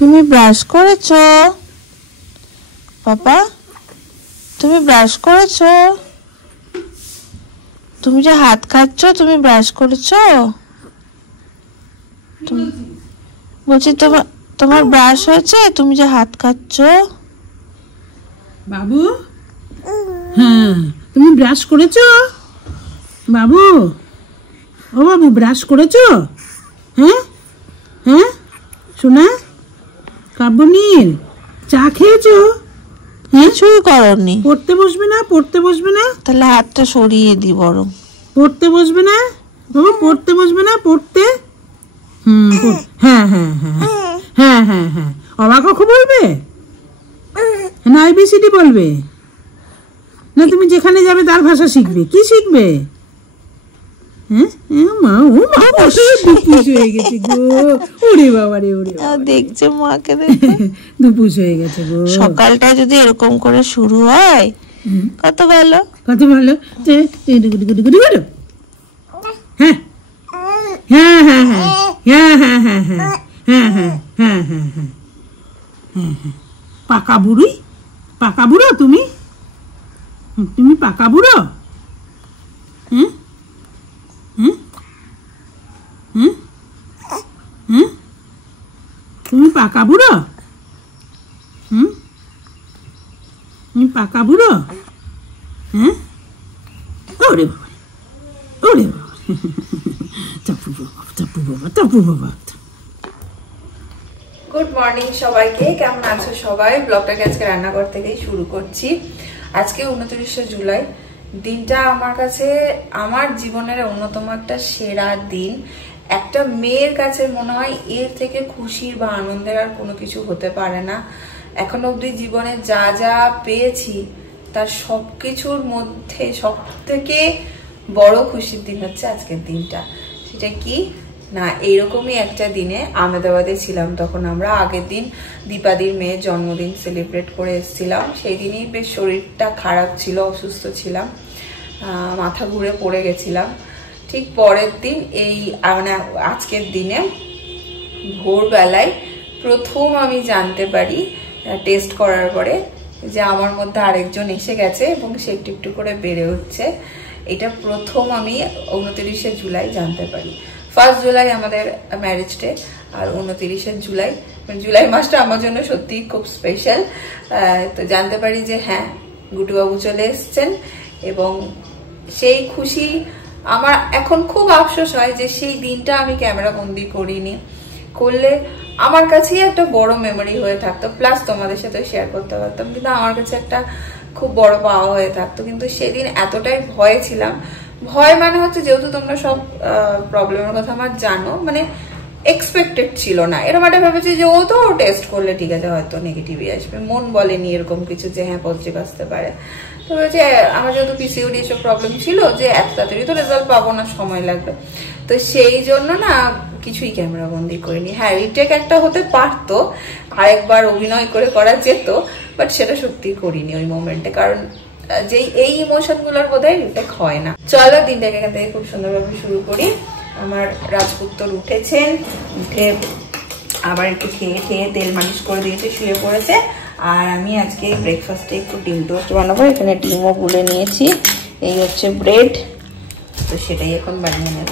তুমি ব্রাশ করেছো পাপা? তুমি ব্রাশ করেছো? তুমি যে হাত খাচ্ছ তুমি ব্রাশ করেছো? বলছি তোমার ব্রাশ হয়েছে? তুমি যে হাত খাচ্ছ। বাবু, হ্যাঁ তুমি ব্রাশ করেছো? বাবু, ও বাবু ব্রাশ করেছো? হ্যাঁ হ্যাঁ শোনা, কাব্যনীল চা খেয়েছো? কিছুই করনি। পড়তে বসবে না? পড়তে বসবে না? তাহলে হাতটা সরিয়ে দি বরং। পড়তে বসবে না বাবু? পড়তে বসবে না? পড়তে হ্যাঁ হ্যাঁ হ্যাঁ হ্যাঁ হ্যাঁ হ্যাঁ অবাক অখ বলবে না, ABCD বলবে না? তুমি যেখানে যাবে তার ভাষা শিখবে। কি শিখবে? দুপুষ হয়ে গেছে গো। ওরে বাবা রে, ওরে দেখছে মাকে দুপুষ হয়ে গেছে গো। সকালটা যদি এরকম করে শুরু হয় কত ভালো, কত ভালো। হ্যাঁ হ্যাঁ হ্যাঁ হ্যাঁ হ্যাঁ হ্যাঁ হ্যাঁ হ্যাঁ হ্যাঁ হ্যাঁ হ্যাঁ হ্যাঁ হ্যাঁ হ্যাঁ। পাকা বুড়ি, পাকা বুড়ো তুমি? তুমি পাকা বুড়ো? হুম হুম হুম হুম তুমি পাকা বুড়ো? তুমি পাকা বুড়ো? হ্যাঁ ওরে বাবা, ওরে বাবা, চাপু বাবা, চাপু বাবা, চাপু বাবা। গুড মর্নিং সবাইকে, কেমন আছো সবাই? ব্লগটাকে আজকে রান্নাঘর থেকেই শুরু করছি। আজকে 29শে জুলাই। দিনটা আমার কাছে আমার জীবনের অন্যতম একটা সেরা দিন। একটা মেয়ের কাছে মনে হয় এর থেকে খুশির বা আনন্দের আর কোনো কিছু হতে পারে না। এখন অবধি জীবনে যা যা পেয়েছি তার সবকিছুর মধ্যে সব থেকে বড় খুশির দিন হচ্ছে আজকের দিনটা। সেটা কি না, এইরকমই একটা দিনে আহমেদাবাদে ছিলাম। তখন আমরা আগের দিন দীপাদির মেয়ের জন্মদিন সেলিব্রেট করে এসেছিলাম। সেই দিনই বেশ শরীরটা খারাপ ছিল, অসুস্থ ছিলাম, মাথা ঘুরে পড়ে গেছিলাম। ঠিক পরের দিন এই মানে আজকের দিনে ভোরবেলায় প্রথম আমি জানতে পারি টেস্ট করার পরে যে আমার মধ্যে আরেকজন এসে গেছে এবং সে একটু একটু করে বেড়ে উঠছে। এটা প্রথম আমি 29শে জুলাই জানতে পারি। 1 জুলাই আমাদের ম্যারেজ ডে, আর 29শে জুলাই জুলাই মাসটা আমার জন্য সত্যি খুব স্পেশাল। তো জানতে পারি যে হ্যাঁ গুটুবাবু চলে এসছেন, এবং সেই খুশি আমার এখন খুব আফসোস হয় যে সেই দিনটা আমি ক্যামেরা বন্দি করিনি। করলে আমার কাছেই একটা বড় মেমোরি হয়ে থাকতো, প্লাস তোমাদের সাথে শেয়ার করতে পারতাম, কিন্তু আমার কাছে একটা খুব বড় পাওয়া হয়ে থাকতো। কিন্তু সেদিন এতটাই ভয়ে ছিলাম, ভয় মানে হচ্ছে যেহেতু তোমরা সব প্রবলেমের কথা আমার জানো, মানে এক্সপেক্টেড ছিল না এরকম একটা, ভেবেছি যে ও তো টেস্ট করলে ঠিক আছে হয়তো নেগেটিভই আসবে, মন বলেনি এরকম কিছু যে হ্যাঁ পজিটিভ আসতে পারে। তো যে আমার যেহেতু PCOD এসব প্রবলেম ছিল যে এত তাড়াতাড়ি তো রেজাল্ট পাবো না, সময় লাগবে, তো সেই জন্য না কিছুই ক্যামেরা বন্দি করিনি। হ্যাঁ রিটেক একটা হতে পারতো, আরেকবার অভিনয় করে করা যেত, বাট সেটা সত্যি করিনি ওই মোমেন্টে, কারণ যে এই ইমোশন গুলোর বোধহয় রিটেক হয় না। চলো দিনটাকে এখান থেকে খুব সুন্দরভাবে শুরু করি। আমার রাজপুত্র উঠেছেন, উঠে আবার একটু খেয়ে তেল মালিশ করে দিয়েছে, শুয়ে পড়েছে। আর আমি আজকে ব্রেকফাস্টে একটু ডিম টোস্ট বানাবো। এখানে ডিমও গুলে নিয়েছি, এই হচ্ছে ব্রেড, তো সেটাই এখন বানিয়ে নেব।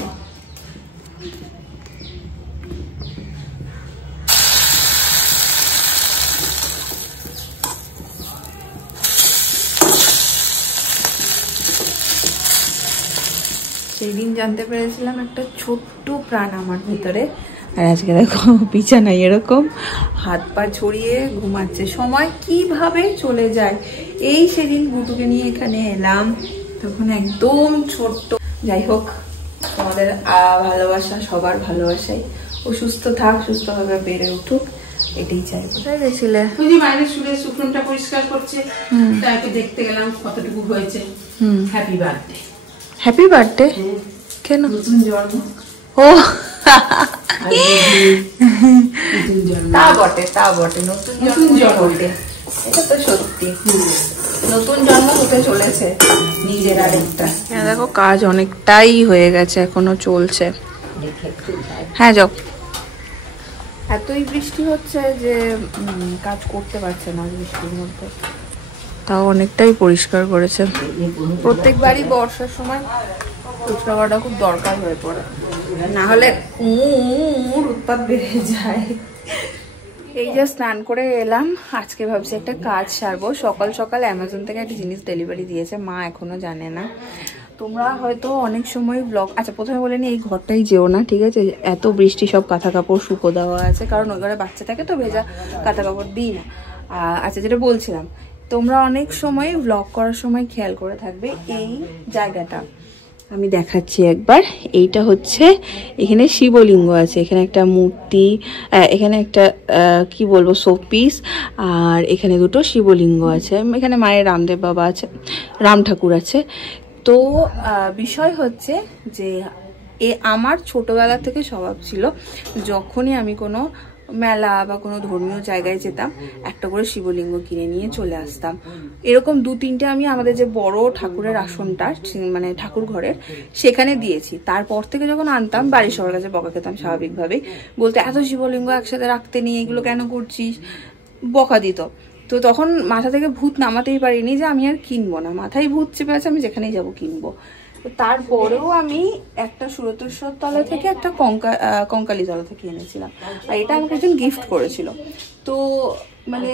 সেই দিন জানতে পেরেছিলাম একটা ছোট্ট প্রাণ আমার ভিতরে, আর আজকে দেখো বিছানায় এরকম হাত পা ছড়িয়ে ঘুমাচ্ছে। সময় কিভাবে চলে যায়। এই সেদিন গুটুকে নিয়ে এখানে এলাম, তখন একদম ছোট্ট। যাই হোক, তোমাদের ভালোবাসা, সবার ভালোবাসাই ও সুস্থ থাক, সুস্থভাবে বেড়ে উঠুক, এটাই চাই। কোথায় গেছিলে? বাইরে শুলে সুফ্রনটা পরিষ্কার করছে, তাই একটু দেখতে গেলাম কতটুকু হয়েছে। Happy birthday. হ্যাপি বার্থডে কেন? নতুন জন্ম। ও তা বটে, তা বটে, নতুন জন্ম বটে, এটা তো সত্যি। নতুন জন্ম হতে চলেছে নিজের আরেকটা। দেখো কাজ অনেকটাই হয়ে গেছে, এখনো চলছে। হ্যাঁ যাও। এতই বৃষ্টি হচ্ছে যে কাজ করতে পারছে না বৃষ্টির মধ্যে। তাও অনেকটাই পরিষ্কার করেছে। প্রত্যেকবারই বর্ষার সময় পরিষ্কার করাটা খুব দরকার হয়ে পড়ে, না হলে উৎপাত বেড়ে যায়। এই যে স্নান করে এলাম, আজকে ভাবছি একটা কাজ সারবো। সকাল সকাল অ্যামাজন থেকে একটা জিনিস ডেলিভারি দিয়েছে, মা এখনো জানে না। তোমরা হয়তো অনেক সময় ব্লগ, আচ্ছা প্রথমে বলে নি এই ঘরটাই যেও না, ঠিক আছে? এত বৃষ্টি, সব কাঁথা কাপড় শুকো দেওয়া আছে, কারণ ওই ঘরে বাচ্চা থাকে তো ভেজা কাঁথা কাপড় দিই না। আচ্ছা, যেটা বলছিলাম, তোমরা অনেক সময় ব্লগ করার সময় খেয়াল করে থাকবে এই জায়গাটা, আমি দেখাচ্ছি একবার। এইটা হচ্ছে, এখানে শিবলিঙ্গ আছে, এখানে একটা মূর্তি, এখানে একটা কি বলবো শোপিস, আর এখানে দুটো শিবলিঙ্গ আছে। এখানে মায়ের রামদেব বাবা আছে, রাম ঠাকুর আছে। তো বিষয় হচ্ছে যে আমার ছোটবেলা থেকে স্বভাব ছিল, যখনই আমি কোনো মেলা বা কোনো ধর্মীয় জায়গায় যেতাম, একটা করে শিবলিঙ্গ কিনে নিয়ে চলে আসতাম। এরকম 2-3টে আমি আমাদের যে বড় ঠাকুরের আসনটা, মানে ঠাকুর ঘরের, সেখানে দিয়েছি। তারপর থেকে যখন আনতাম, বাড়ির সবার কাছে বকা খেতাম স্বাভাবিকভাবে, বলতে এত শিবলিঙ্গ একসাথে রাখতে নিয়ে এগুলো কেন করছিস, বকা দিত। তো তখন মাথা থেকে ভূত নামাতেই পারিনি যে আমি আর কিনবো না, মাথায় ভূত চেপে আছে, আমি যেখানেই যাবো কিনবো। তারপরেও আমি একটা সুরতেশ্বর তলা থেকে একটা কঙ্কালী তলা থেকে এনেছিলাম, আর এটা আমাকে একজন গিফট করেছিল। তো মানে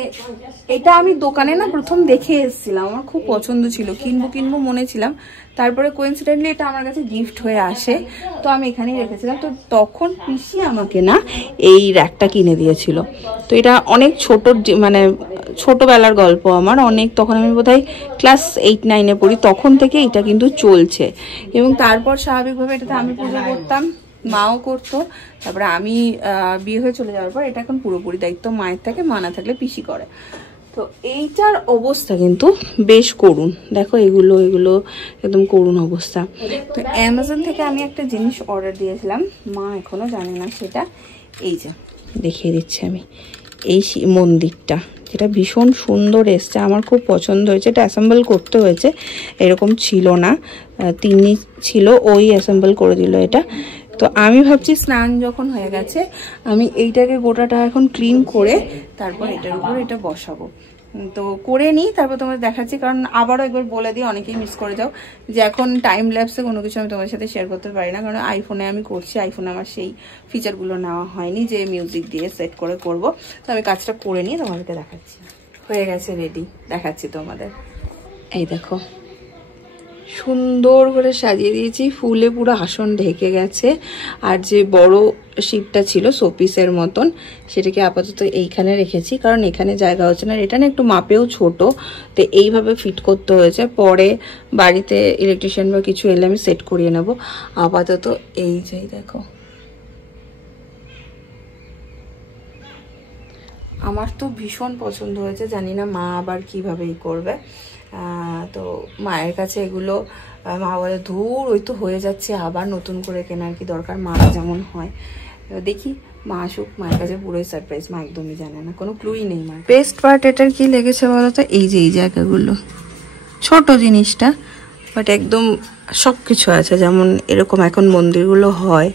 এটা আমি দোকানে না প্রথম দেখে এসেছিলাম, আমার খুব পছন্দ ছিল, কিনবো মনে ছিলাম। তারপরে কোইন্সিডেন্টলি এটা আমার কাছে গিফট হয়ে আসে, তো আমি এখানেই রেখেছিলাম। তো তখন পিসি আমাকে না এই র্যাকটা কিনে দিয়েছিল। তো এটা অনেক মানে ছোটবেলার গল্প আমার, অনেক, তখন আমি বোধহয় ক্লাস 8-9-এ পড়ি, তখন থেকে এটা কিন্তু চলছে। এবং তারপর স্বাভাবিকভাবে এটাতে আমি পুজো করতাম, মাও করতো। তারপরে আমি বিয়ে হয়ে চলে যাওয়ার পর এটা এখন পুরোপুরি দায়িত্ব মায়ের থাকে, মা না থাকলে পিসি করে। তো এইটার অবস্থা কিন্তু বেশ করুণ, দেখো এগুলো একদম করুণ অবস্থা। তো অ্যামাজন থেকে আমি একটা জিনিস অর্ডার দিয়েছিলাম, মা এখনো জানে না সেটা। এই যে দেখিয়ে দিচ্ছি আমি, এই মন্দিরটা, যেটা ভীষণ সুন্দর এসছে, আমার খুব পছন্দ হয়েছে। এটা অ্যাসেম্বল করতে হয়েছে, এরকম ছিল না, তিনি ছিল, ওই অ্যাসেম্বল করে দিল এটা। তো আমি ভাবছি স্নান যখন হয়ে গেছে, আমি এইটাকে গোটাটা এখন ক্লিন করে তারপর এটার উপর এটা বসাবো। তো করে নিই, তারপর তোমাদের দেখাচ্ছি। কারণ আবারও একবার বলে দিই, অনেকেই মিস করে যাও, যে এখন টাইম ল্যাপসে কোনো কিছু আমি তোমাদের সাথে শেয়ার করতে পারি না, কারণ আইফোনে আমি করছি, আইফোনে আমার সেই ফিচারগুলো নেওয়া হয়নি যে মিউজিক দিয়ে সেট করে করব। তো আমি কাজটা করে নিয়ে তোমাদেরকে দেখাচ্ছি। হয়ে গেছে রেডি, দেখাচ্ছি তোমাদের। এই দেখো, সুন্দর করে সাজিয়ে দিয়েছি, ফুলে পুরো আসন ঢেকে গেছে। আর যে বড় শিবটা ছিল শোপিসের মতন, সেটাকে আপাতত এইখানে রেখেছি, কারণ এখানে জায়গা হচ্ছে না। এটা না একটু মাপেও ছোট, তো এইভাবে ফিট করতে হয়েছে। পরে বাড়িতে ইলেকট্রিশিয়ান বা কিছু এলে আমি সেট করিয়ে নেব। আপাতত এই যে দেখো, আমার তো ভীষণ পছন্দ হয়েছে, জানি না মা আবার কিভাবে করবে। তো মায়ের কাছে এগুলো, মা বলে ধুর ওই তো হয়ে যাচ্ছে, আবার নতুন করে কেনার কি দরকার, মা যেমন হয়। দেখি মা আসুক, মায়ের কাছে পুরোই সারপ্রাইজ, মা একদমই জানে না, কোনো ক্লুই নেই মা। বেস্ট পার্ট এটার কি লেগেছে বলো তো, এই যে এই জায়গাগুলো, ছোট জিনিসটা বাট একদম সব কিছু আছে, যেমন এরকম এখন মন্দিরগুলো হয়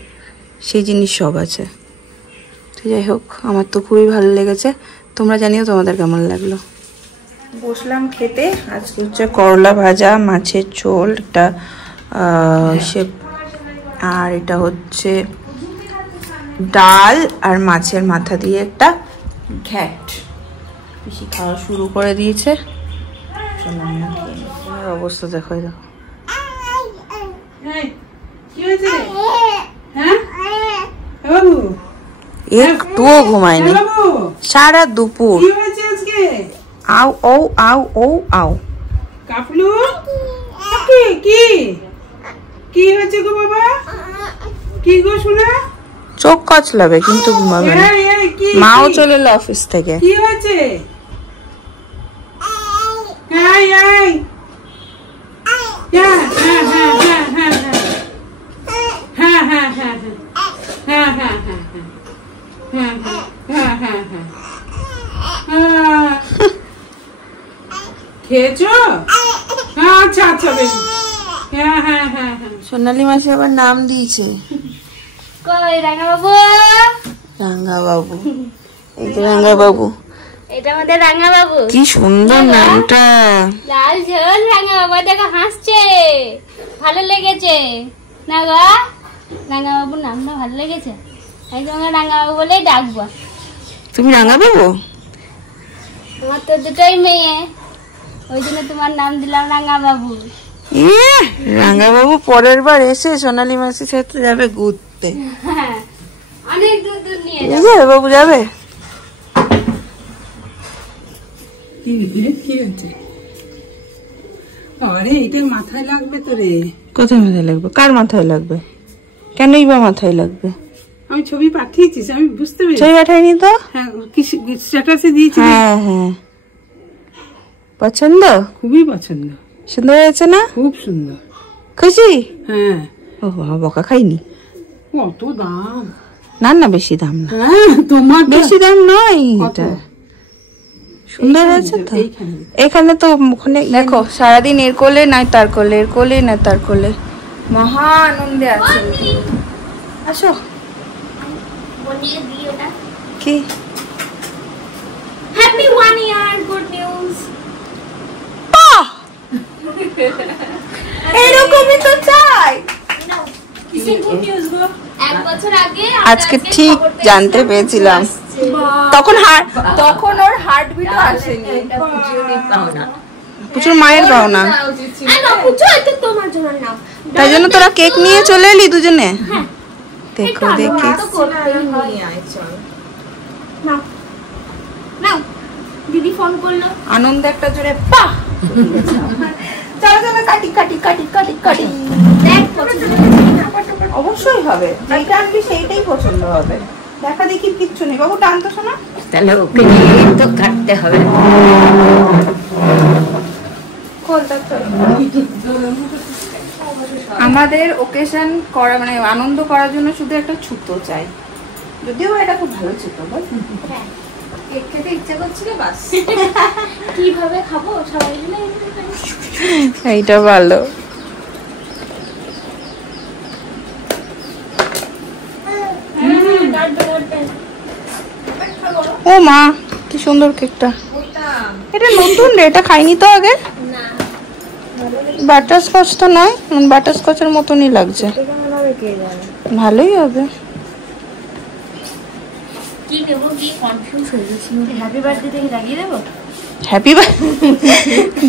সেই জিনিস সব আছে। তো যাই হোক, আমার তো খুবই ভালো লেগেছে, তোমরা জানিও তোমাদের কেমন লাগলো। বসলাম খেতে, আজকে হচ্ছে করলা ভাজা, মাছের ঝোল, এটা আর এটা হচ্ছে ডাল আর মাছের মাথা দিয়ে একটা ঘ্যাট। বেশি খাওয়া শুরু করে দিয়েছে, অবস্থা দেখো, দেখো একটুও ঘুমায়নি সারা দুপুর। আও ও আও ও আও কাপলু, কি কি হয়েছে গো বাবা, কি গো শোনা? চোখ কচলাবে কিন্তু ঘুমাবে না। মাও চলে এলো অফিস থেকে। কি হয়েছে? খেয়েছো? আচ্ছা আচ্ছা বেশ। সোনালি মাসি আবার নাম দিয়েছে। রাঙ্গা বাবু, এই যে রাঙ্গা বাবু, এটা আমাদের রাঙা বাবু। কি সুন্দর নামটা। লাল ঝোল রাঙা বাবু, দেখো হাসছে, ভালো লেগেছে না গো? রাঙা বাবুর নামটা ভালো লেগেছে, একদম রাঙা বাবু বলেই ডাকবো। তুমি রাঙ্গা বাবু? তোমার তো দুটোই মেয়ে, ওই জন্য তোমার নাম দিলাম রাঙা বাবু। রাঙ্গা বাবু পরের বার এসে সোনালী মাসির সাথে যাবে ঘুরতে। হ্যাঁ, অনেক দূর দূর নিয়ে যাবে বাবু, যাবে। কি হয়েছে? আরে এটা মাথায় লাগবে তো রে। কোথায় মাথায় লাগবে? কার মাথায় লাগবে? কেনই বা মাথায় লাগবে? আমি ছবি পাঠিয়েছিস, আমি বুঝতে পেরেছি। ছবি পাঠাইনি তো। হ্যাঁ, কি স্ট্যাটাসে দিয়েছি। হ্যাঁ হ্যাঁ, পছন্দ? খুবই পছন্দ, সুন্দর হয়েছে না? খুব সুন্দর। খুশি? হ্যাঁ। ও বাবা, বকা খাইনি। কত দাম? না না, বেশি দাম না। হ্যাঁ, তোমার বেশি দাম নয় কত? এটা। সুন্দর হয়েছে তো। এইখানে এখানে তো ওখানে দেখো, সারাদিন এর কোলে নাই তার কোলে, এর কোলে না তার কোলে, মহা আনন্দে আছে। আসো। বনিয়ে দিও না। কি? হ্যাপি 1 ইয়ার, গুড নিউজ। এরকমই তো চাই। কিসের গুড নিউজ গো? 1 বছর আগে আজকে ঠিক জানতে পেরেছিলাম। তখন ওর হার্টবিট আসেনি। প্রচুর মায়ের পাওনা, তোমার জন্য নাও। তাই জন্য তোরা কেক নিয়ে চলে এলি দুজনে। দেখো দেখি, নাও নাও, দিদি ফোন করলো। আনন্দ একটা জোরে পা। চলো চলো, কাটি কাটি কাটি কাটি কাটি। দেখ পছন্দ অবশ্যই হবে, যেটা আনবি সেইটাই পছন্দ হবে। দেখা দেখি কিচ্ছু নেই। বাবু টান তো, শোনা। তাহলে ওকে নিয়ে তো কাটতে হবে। আমাদের ওকেশন করা মানে আনন্দ করার জন্য শুধু একটা ছুতো চাই, যদিও এটা খুব ভালো ছুতো। বল, কেক খেতে ইচ্ছা করছিল, বাস। কিভাবে খাবো সবাই মিলে? এইটা ভালো। ও মা, কি সুন্দর কেকটা। এটা নতুন রে, এটা খাইনি তো আগে। বাটারস্কচ তো নয়, বাটারস্কচের মতনই লাগছে। ভালোই হবে। কি দেবো, কি কনফিউজ হয়ে গেছি। হ্যাপি বার্থডে থেকে লাগিয়ে দেবো? হ্যাপি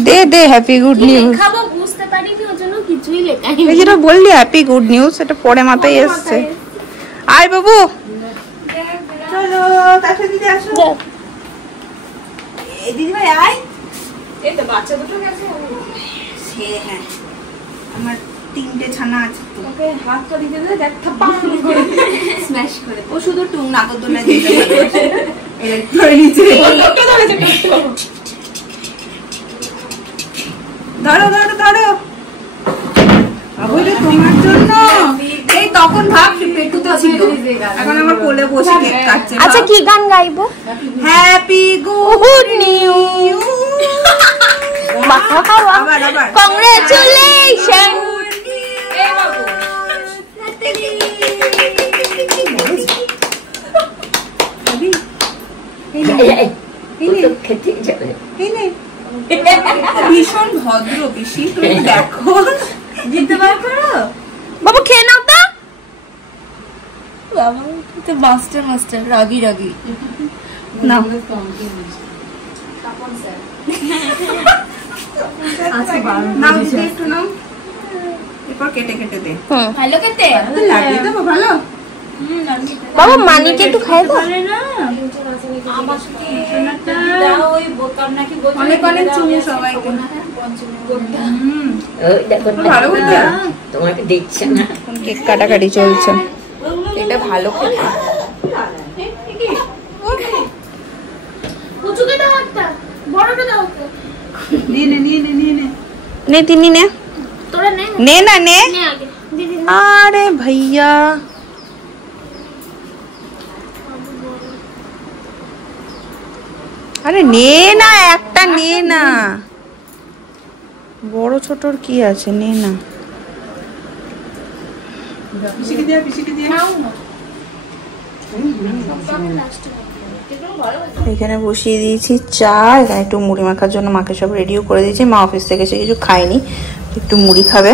দে দে, হ্যাপি গুড নিউজ। খাবো বুঝতে পারিনি, ওর জন্য কিছুই লেখা এই যেটা বললি হ্যাপি গুড নিউজ, এটা পরে মাথায় এসছে। আয় বাবু, চলো তাতে দিদি আসো। এই দিদি ভাই আয়। এই তো বাচ্চা দুটো গেছে। সে হ্যাঁ, আমার 3টে ছানা আছে তো। ওকে হাতটা দিতে দে, দেখ থাপ্পাং করে স্ম্যাশ করে। ও শুধু টুং নাগরদোলা দিতে ভালোবাসে। এই ধরে নিচে ধরো ধরো ধরো। আবুরে তোমার জন্য। এই তখন ভাব পেটুতে ছিল, এখন আমার কোলে বসে কেক কাটছে। আচ্ছা, কি গান গাইবো? Happy good news. আবার আবার কংগ্রেচুলেশন। এই বাবু খেতে যাবে। ভীষণ ভদ্র বেশি, তুমি দেখো জিততে পারো। বাবু খেয়ে নাও তো। বাবা তো মাস্টার মাস্টার, রাগি রাগি। না নাও দিদি, একটু নাও, এরপর কেটে কেটে দে। ভালো খেতে লাগিয়ে দেবো ভালো। বাবা, মানিকে একটু খাই দাও। অনেক অনেক চুমু সবাইকে। ওই দেখো ভালো খেতে। তোমাকে দেখছে না। কেক কাটাকাটি চলছে। এটা ভালো খেতে। উঁচুকে দাও একটা, বড়টা দাও ওকে। নিয়ে নে নিয়ে নে নিয়ে নে। নে তিনি নে, তোরা নে নে না নে। নে আগে দিদি। আরে ভাইয়া, আরে নে না, একটা নে না, বড় ছোটর কি আছে, নে না। পিসিকে দিয়া পিসিকে দিয়া। এখানে বসিয়ে দিয়েছি চা, এখানে একটু মুড়ি মাখার জন্য মাকে সব রেডিও করে দিয়েছি। মা অফিস থেকে এসে কিছু খায়নি, একটু মুড়ি খাবে।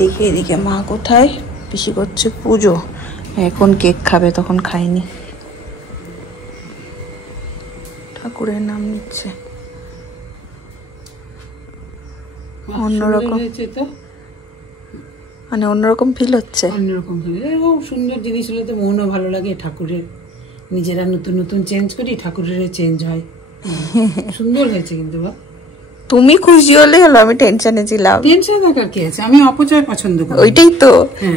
দেখি এদিকে মা কোথায়, পিসি করছে পুজো, এখন কেক খাবে, তখন খায়নি। ঠাকুরের নাম নিচ্ছে, অন্যরকম মানে অন্যরকম ফিল হচ্ছে। অন্যরকম খুব সুন্দর জিনিস হলে তো মনও ভালো লাগে। ঠাকুরের নিজেরা নতুন নতুন চেঞ্জ করি, ঠাকুরের চেঞ্জ হয়। সুন্দর হয়েছে কিন্তু বা তুমি খুশি হলে হলো, আমি টেনশনে ছিলাম। টেনশন থাকার কি আছে, আমি অপচয় পছন্দ করি। ওইটাই তো,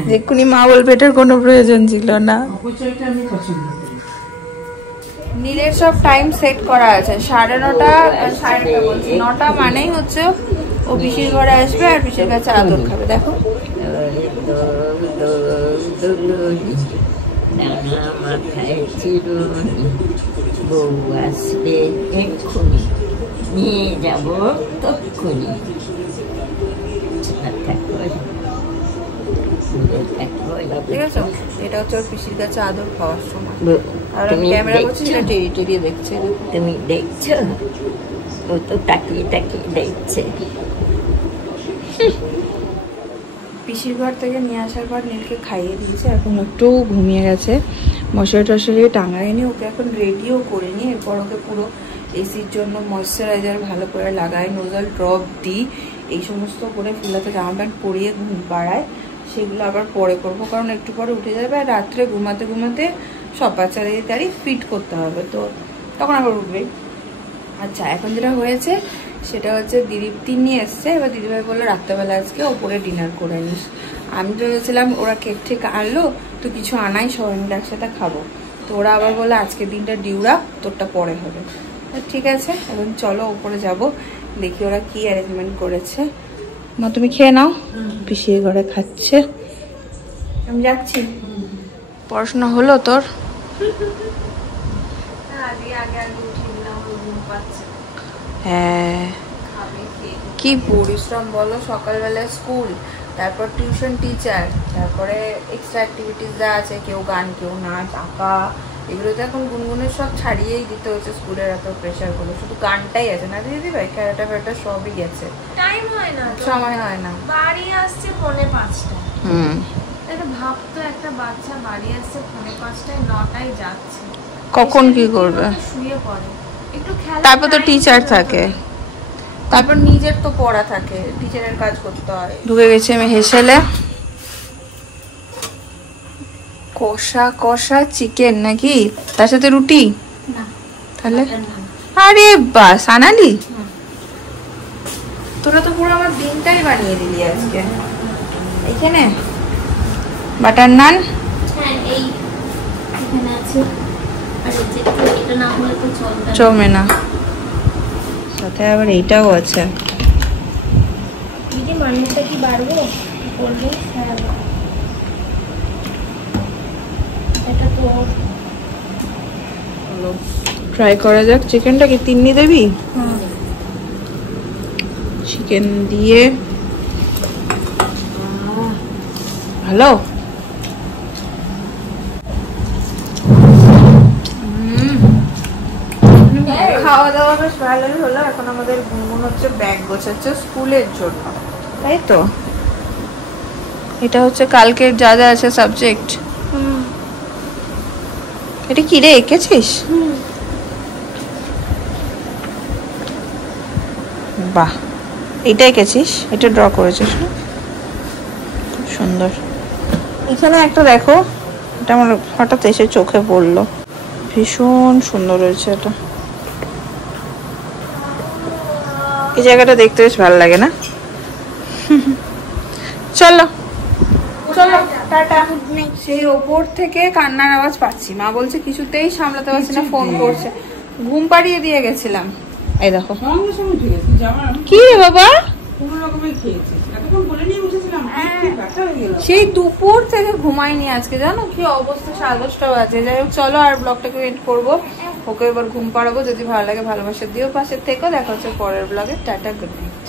যেক্ষুনি মা বলবে এটার কোনো প্রয়োজন ছিল না। অপচয়টা আমি পছন্দ করি। নীলের সব টাইম সেট করা আছে, 9:30 বলছি, 9টা মানেই হচ্ছে ও পিসির ঘরে আসবে আর পিসির কাছে আদর খাবে। দেখো মাথায় চিরুনি, বউ আসবে এক্ষুনি, নিয়ে যাব তক্ষুনি। ঠিক আছে, এটা হচ্ছে ওর পিসির কাছে আদর খাওয়ার সময়। আর ক্যামেরা করছি, সেটা টেরিয়ে দেখছে। তুমি দেখছো, ও তো তাকিয়ে তাকিয়ে দেখছে। পিসির ঘর থেকে নিয়ে আসার পর নীলকে খাইয়ে দিয়েছে, এখন একটু ঘুমিয়ে গেছে। মশারি টশারি টাঙায়নি, ওকে এখন রেডিও করে নিই। এরপর ওকে পুরো এসির জন্য ময়েশ্চারাইজার ভালো করে লাগাই, নোজাল ড্রপ দিই, এই সমস্ত করে ফুলাতে জামা প্যান্ট পরিয়ে ঘুম পাড়ায়। সেগুলো আবার পরে করবো, কারণ একটু পরে উঠে যাবে আর রাত্রে ঘুমাতে ঘুমাতে সব বাচ্চাদের তারই ফিট করতে হবে, তো তখন আবার উঠবে। আচ্ছা, এখন যেটা হয়েছে সেটা হচ্ছে দিদি নিয়ে এসছে। এবার দিদিভাই বললো রাত্রেবেলা আজকে ওপরে ডিনার করে নিস। আমি ভেবেছিলাম ওরা কেক ঠিক আনলো তো কিছু আনাই, সবাই মিলে একসাথে খাবো। তো ওরা আবার বললো আজকের দিনটা ডিউরা, তোরটা পরে হবে। ঠিক আছে, এখন চলো ওপরে যাব, দেখি ওরা কি অ্যারেঞ্জমেন্ট করেছে। মা তুমি খেয়ে নাও, পিসির ঘরে খাচ্ছে, আমি যাচ্ছি। পড়াশোনা হলো তোর? হ্যাঁ, কি পরিশ্রম বলো, সকালবেলা স্কুল, তারপর টিউশন টিচার, তারপরে এক্সট্রা অ্যাক্টিভিটিস যা আছে, কেউ গান, কেউ নাচ, আঁকা, এগুলো তো এখন গুনগুনের সব ছাড়িয়েই দিতে হচ্ছে। স্কুলের এত প্রেশারগুলো, শুধু গানটাই আছে না দিদি ভাই, ক্যারাটা ফ্যারাটা সবই গেছে। টাইম হয় না, সময় হয় না, বাড়ি আসছে 4:45। এটা ভাবতো একটা বাচ্চা বাড়ি আসছে 4:45, 9টায় যাচ্ছে, কখন কি করবে? শুয়ে পড়ে, একটু খেলা, তারপর তো টিচার থাকে, তারপর নিজের তো পড়া থাকে, টিচারের কাজ করতে হয়। ঢুকে গেছে আমি হেসেলে। কষা কষা চিকেন নাকি, তার সাথে রুটি? তাহলে আরে বাস আনালি, তোরা তো পুরো আমার দিনটাই বানিয়ে দিলি আজকে। এখানে বাটার নান, চলবে না, সাথে আবার এইটাও আছে। দিদি মানুষটা কি বাড়বো বলবো? এটা তো ট্রাই করা যাক। চিকেনটা কি তিন্নি দেবি? চিকেন দিয়ে ভালো। খাওয়া দাওয়া বেশ ভালোই হলো। এখন আমাদের গুনগুন হচ্ছে ব্যাগ গোছাচ্ছে স্কুলের জন্য, তাই তো? এটা হচ্ছে কালকের যা যা আছে সাবজেক্ট। এটা কি রে, এঁকেছিস? বাহ, এটা এঁকেছিস, এটা ড্র করেছিস না? খুব সুন্দর। এখানে একটা দেখো, এটা আমার হঠাৎ এসে চোখে পড়লো, ভীষণ সুন্দর হয়েছে এটা। এই জায়গাটা দেখতে বেশ ভালো লাগে না? চলো চলো টাটা। সেই ওপর থেকে কান্নার আওয়াজ পাচ্ছি, মা বলছে কিছুতেই সামলাতে পারছি না, ফোন করছে। ঘুম পাড়িয়ে দিয়ে গেছিলাম। এই দেখো কি রে বাবা, সেই দুপুর থেকে ঘুমাইনি আজকে, জানো কি অবস্থা, 10:30 বাজে। যাই হোক চলো, আর ব্লগটাকে এন্ড করবো। ওকে এবার ঘুম পাড়াবো। যদি ভালো লাগে ভালোবাসা দিও, পাশে থেকো। দেখা হচ্ছে পরের ব্লগে। Tata, good night.